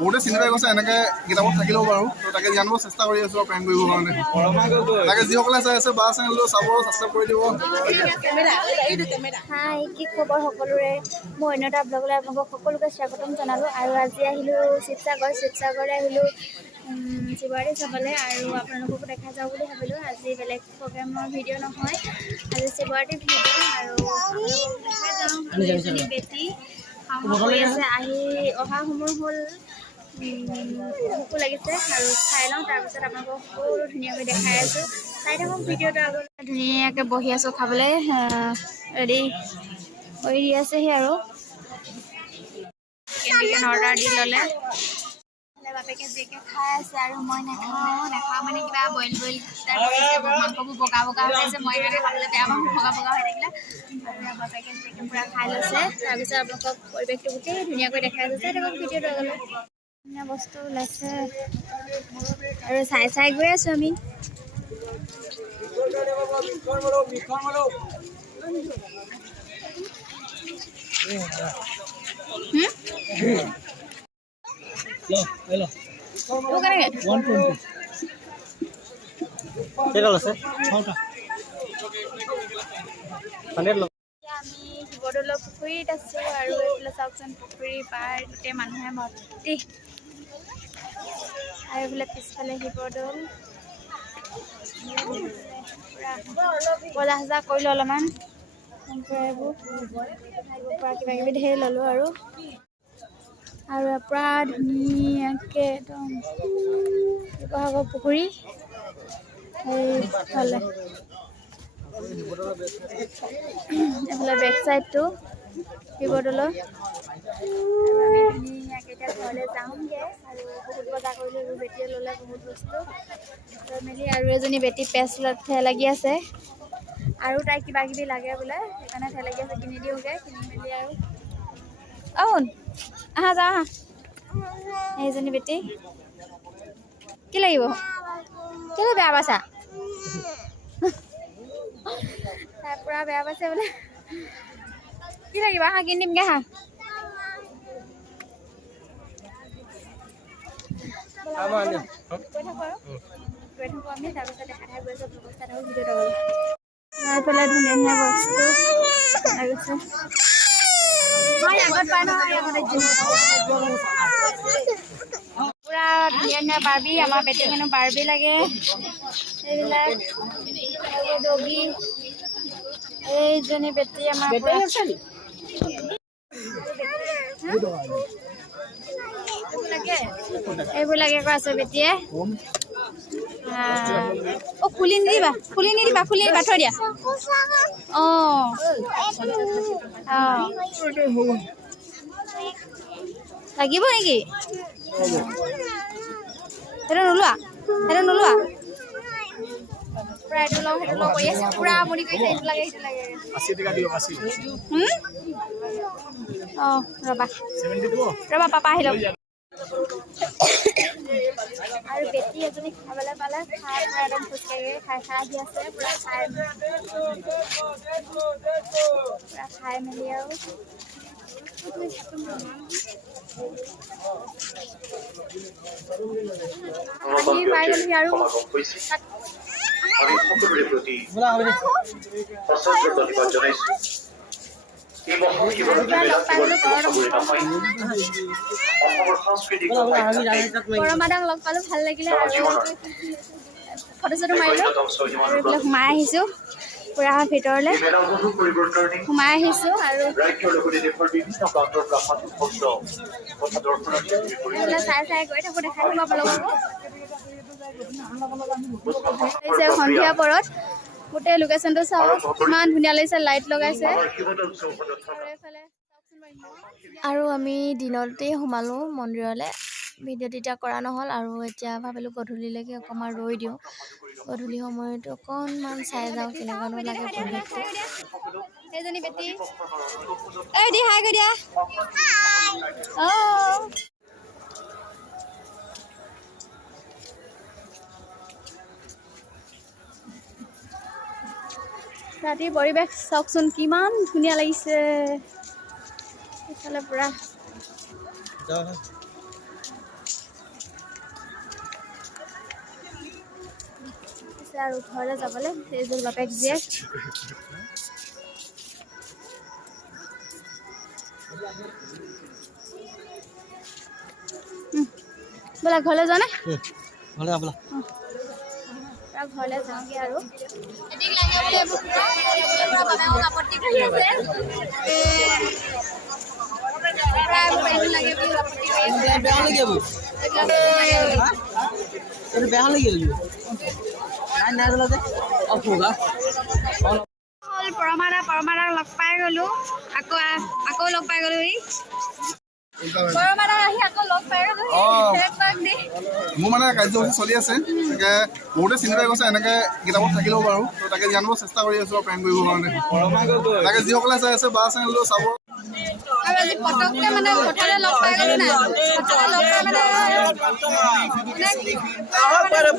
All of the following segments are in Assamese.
বহুতে চিনি পাই গৈছে এনেকৈ কিতাপত থাকিলেও বাৰু তাকে জানিব চেষ্টা কৰি আছোঁ প্ৰেম কৰিবৰ কাৰণে তাকে যিসকলে চাই আছে বা চেনেলটো চাব ছাবস্ক্ৰাইব কৰি দিব। হাই, কি খবৰ সকলোৰে? মই অন্য এটা ব্লগলৈ আপোনালোকক সকলোকে স্বাগতম জনালোঁ। আৰু আজি আহিলোঁ শিৱসাগৰলৈ আহিলোঁ শিৱৰাত্ৰি চাবলৈ আৰু আপোনালোককো দেখা যাওঁ বুলি ভাবিলোঁ। আজি বেলেগ প্ৰগ্ৰেমৰ ভিডিঅ' নহয়, আজি শিৱৰাত্ৰি ভিডিঅ' আৰু আপোনালোকক দেখা যাওঁ। এজনী বেটী হৈ আছে, আহি অহা সময় হ'ল, ভোকো লাগিছে আৰু খাই লওঁ, তাৰপিছত আপোনালোকক সকলো ধুনীয়াকৈ দেখাই আছোঁ। চাই থাকক ভিডিঅ'টো আগলৈ। ধুনীয়াকৈ বহি আছোঁ খাবলৈ, ৰেডি কৰি দি আছেহি আৰু চিকেন অৰ্ডাৰ দি ল'লে। বাপেকে জীয়েকে খাই আছে আৰু মই নাখাওঁ মানে কিবা বইল মাংসবোৰ বগা বগা হৈ আছে, মই সেইকাৰণে খাবলৈ বেয়া পাওঁ বগা বগা হৈ থাকিলে। আৰু বাপেকে জীয়েকে পূৰা খাই লৈছে। তাৰপিছত আপোনালোকক পৰিৱেশটো গোটেই ধুনীয়াকৈ দেখাই আছে, চাই থাকক ভিডিঅ'টো আগলৈ। ধুনীয়া বস্তু ওলাইছে আৰু চাই গৈ আছোঁ আমি। আমি শিৱদৌলৰ পুখুৰীত আছোঁ আৰু এইফালে চাওকচোন পুখুৰী পাৰ গোটেই মানুহে ভৰ্তি আৰু এইফালে পিছফালে শিৱদৌল বজাৰ চজাৰ কৰিলোঁ অলপমান এইবোৰ পৰা কিবা কিবি ধেৰ ল'লোঁ আৰু পুৰা ধুনীয়াকৈ একদম শিৱসাগৰ পুখুৰী এইফালে বেক চাইডটো শিৱদৌলৰ। আমি ধুনীয়াকৈ এতিয়া ঘৰলৈ যাওঁগৈ আৰু বহুত বজাৰ কৰিলোঁ। এইবোৰ বেটীয়ে ল'লে বহুত বস্তু লৈ মেলি আৰু এজনী বেটী পেচ লাগি আছে আৰু তাই কিবা কিবি লাগে বোলে, সেইকাৰণে লাগি আছে, কিনি দিওঁগৈ। কিনি মেলি আৰু আহা যা আহা। এইজনী বেটী কি লাগিব? কেলৈ বেয়া পাইছা? তাই পুৰা বেয়া পাইছে বোলে। কি লাগিব? আহা কিনি দিমগৈ আহা। আমি তাৰপিছত দেখা গৈ আছোঁ ব্যৱস্থা ভিডিঅ'টো এইফালে ধুনীয়া ধুনীয়া বস্তু লাগিছে। পুৰা ধুনীয়া ধুনীয়া বাৰ্বি, আমাৰ বেটীক হেনো বাৰ্বি লাগে। এইবিলাক ডগী, এইজনী বেটী আমাৰ এইবোৰ লাগে কৈ আছে বেটীয়ে। খুলি নিদিবা থৈ দিয়া। লাগিব নেকি? সেইটো নোলোৱা পুৰা এইটো লওঁ সেইটো লওঁ কৰি আছে, পুৰা আমনি কৰিছে। এইটো লাগে সেইটো লাগে। ৰবা পাপা আহি লওক। আৰু বেটী এজনী খাবলৈ পালে খাই পুৰা একদম খোজকাঢ়ি খাই আহি আছে। পুৰা খাই মেলি আৰু আহি পাই গ'লহি আৰু আমি সকলোৰে প্ৰতি সশ্ৰদ্ধ ধন্যবাদ জনাইছোঁ। এই বছৰ শিৱৰাত্ৰি মেলা কেৱল শিৱসাগৰে নহয়, অসমৰ সাংস্কৃতিক পৰমাদাক লগ পালোঁ, ভাল লাগিলে আৰু ফটো চটো মাৰিলোঁ আৰু এইবিলাক সোমাই আহিছোঁ পুৰা ভিতৰলৈ সোমাই আহিছোঁ আৰু ৰাজ্যৰ লগতে দেশৰ বিভিন্ন প্ৰান্তৰ প্ৰাসাদ ভক্ত তথা দৰ্শনাৰ্থী চাই গৈ থাকোঁ, দেখাই থাকোঁ আপোনালোককো। সন্ধিয়া পৰত গোটেই লোকেশ্যনটো চাওঁ, ইমান ধুনীয়া লাগিছে, লাইট লগাইছে। আৰু আমি দিনতেই সোমালোঁ মন্দিৰলৈ, ভিডিঅ' তেতিয়া কৰা নহ'ল আৰু এতিয়া ভাবিলোঁ গধূলিলৈকে অকণমান ৰৈ দিওঁ। গধূলি সময়ত অকণমান চাই যাওঁ কেনেকুৱানো লাগে পৰিৱেশটো। এইজনী বেটী হাই কৰি দিয়া। ৰাতিৰ পৰিৱেশ চাওকচোন কিমান ধুনীয়া লাগিছে। এইফালে পুৰা আৰু ঘৰলৈ যাবলৈ এইযোৰ বাপেক জীয়েক বোলা ঘৰলৈ যোৱা নাই ঘৰলৈ যাওঁগে আৰু আপত্তি কৰি আছে পৰমাদাক লগ পাই গ'লো আকৌ লগ পাই গ'লো পৰমাদাক আহি আকৌ লগ পাই গ'লো মোৰ মানে কাৰ্যসূচী চলি আছে তাকে বহুতে চিনি পাই গৈছে এনেকৈ কিতাপত থাকিলেও বাৰু তো তাকে জানিব চেষ্টা কৰি আছোঁ প্ৰেৰণ কৰিবৰ কাৰণে তাকে যিসকলে চাই আছে বা চেনেলটো চাব আৰু আজি পটককে মানে কথাৰে লগ পাই গ'লো নাই কথাৰে লগ পাই মানে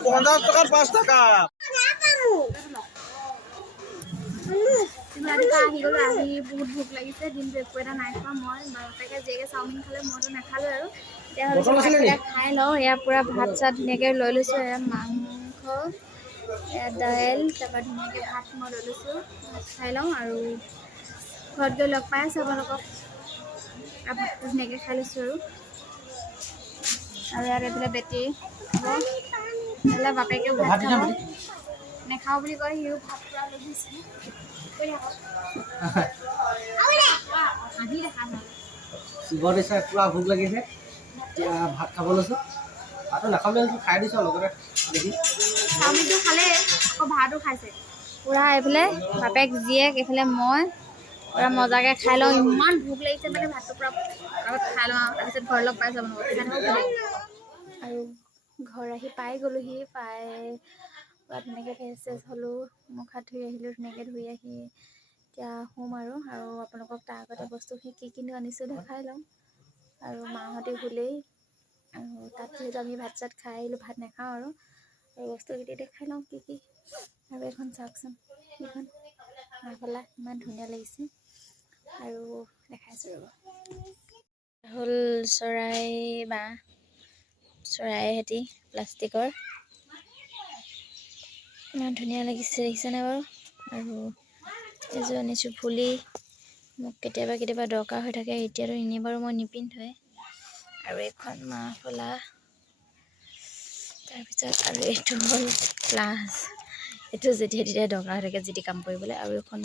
50 টাকাৰ 5 টাকা ৰাতিপুৱা আহি গ'লো আহি বহুত ভোক লাগিছে দিনটো একো এটা নাই খোৱা মই বাপেকে জীয়েকে চাওমিন খালে মইতো নাখালোঁ আৰু এতিয়া ভাতকেইটা খাই লওঁ এয়া পূৰা ভাত চাত ধুনীয়াকৈ লৈ লৈছোঁ এয়া মাংস এয়া দাইল তাৰপৰা ধুনীয়াকৈ ভাত মই লৈ লৈছোঁ ভাত খাই লওঁ আৰু ঘৰত গৈ লগ পাই আছোঁ আপোনালোকক আৰু ভাতটো ধুনীয়াকৈ খাই লৈছোঁ আৰু ইয়াত এইফালে বেটেৰী খাব নহ'লে বাপেকেও ভাত খাব নেখাওঁ বুলি কয় সিও ভাত পূৰা লৈ গৈছে পুৰা ভোক লাগিছে এতিয়া ভাত খাব লৈছোঁ ভাতটো নাখাব খাই দিছোঁ লগতে দেখি চাওমিনটো খালে আকৌ ভাতো খাইছে পূৰা এইফালে বাপেক জীয়েক এইফালে মই পূৰা মজাকৈ খাই লওঁ ইমান ভোক লাগিছে মানে ভাতটো পূৰা আগত খাই লওঁ তাৰপিছত ঘৰ লগ পাইছোঁ আৰু ঘৰ আহি পাই গ'লোহি পাই পূৰা ধুনীয়াকৈ ফ্ৰেছ চেছ হ'লোঁ মুখ হাত ধুই আহিলোঁ ধুনীয়াকৈ ধুই আহি এতিয়া শুম আৰু আপোনালোকক তাৰ আগতে বস্তুখিনি কি কিনো আনিছোঁ দেখাই লওঁ আৰু মাহঁতে শুলেই আৰু তাত যিহেতু আমি ভাত চাত খাই আহিলোঁ ভাত নাখাওঁ আৰু বস্তুখিনি দেখাই লওঁ কি কি আৰু এখন চাওকচোন এইখন মাফলা ইমান ধুনীয়া লাগিছে আৰু দেখাইছোঁ ৰ'ব হ'ল চৰাই বাঁহ চৰাই হেতি প্লাষ্টিকৰ ইমান ধুনীয়া লাগিছে দেখিছেনে বাৰু আৰু এযোৰ আনিছোঁ ফুলি মোক কেতিয়াবা দৰকাৰ হৈ থাকে এতিয়াতো এনেই বাৰু মই নিপিন্ধোৱে আৰু এখন মাফলা তাৰপিছত আৰু এইটো হ'ল প্লাছ এইটো যেতিয়া দৰকাৰ হৈ থাকে যেতি কাম কৰিবলৈ আৰু এখন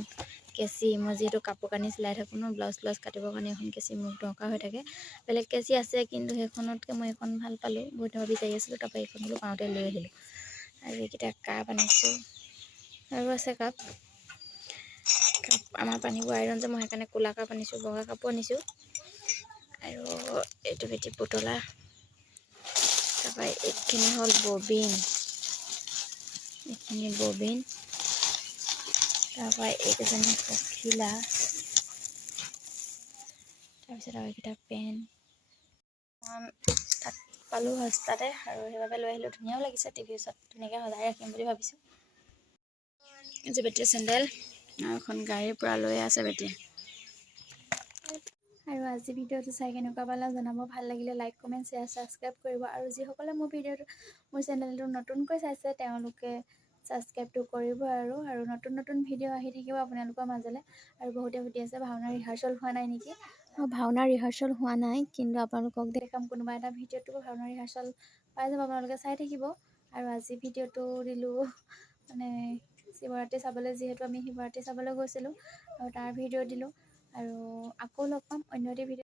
কেঁচি মই যিহেতু কাপোৰ কানি চিলাই থাকোঁ ন ব্লাউজ কাটিবৰ কাৰণে এখন কেঁচি মোক দৰকাৰ হৈ থাকে বেলেগ কেঁচি আছে কিন্তু সেইখনতকৈ মই এইখন ভাল পালোঁ বহুত সময় বিচাৰি আছিলোঁ তাৰপৰা এইখন বোলো পাওঁতে লৈ আহিলোঁ আৰু এইকেইটা কাপ আনিছোঁ আৰু আছে কাপ আমাৰ পানীবোৰ আইৰণ যে মই সেইকাৰণে ক'লা কাপ আনিছোঁ বগা কাপো আনিছোঁ আৰু এইটো বেটি পুতলা তাৰপৰা এইখিনি হ'ল ববিন এইখিনি ববিন তাৰপৰা এইকেইজনী পখিলা তাৰপিছত আৰু এইকেইটা পেন তাত পালোঁ সস্তাতে আৰু সেইবাবে লৈ আহিলোঁ ধুনীয়াও লাগিছে টিভিৰ ওচৰত ধুনীয়াকৈ সজাই ৰাখিম বুলি ভাবিছোঁ যে বেটেৰী চেণ্ডেল আৰু এখন গাড়ীৰ পৰা লৈ আছে বেটেৰী আৰু আজি ভিডিঅ'টো চাই কেনেকুৱা পালা জনাব ভাল লাগিলে লাইক কমেণ্ট শ্বেয়াৰ ছাবস্ক্ৰাইব কৰিব আৰু যিসকলে মোৰ চেনেলটো নতুনকৈ চাইছে তেওঁলোকে ছাবস্ক্ৰাইবটো কৰিব আৰু নতুন ভিডিঅ' আহি থাকিব আপোনালোকৰ মাজলৈ আৰু বহুতে সুধি আছে ভাওনা ৰিহাৰ্চেল হোৱা নাই নেকি ভাওনা ৰিহাৰ্চেল হোৱা নাই কিন্তু আপোনালোকক দেখাম কোনোবা এটা ভিডিঅ'টো ভাওনা ৰিহাৰ্চেল পাই যাব আপোনালোকে চাই থাকিব আৰু আজি ভিডিঅ'টো দিলোঁ মানে শিৱৰাত্ৰি চাবলৈ যিহেতু আমি শিৱৰাত্ৰি চাবলৈ গৈছিলোঁ আৰু তাৰ ভিডিঅ' দিলোঁ আৰু আকৌ লগ পাম অন্য এটা ভিডিঅ'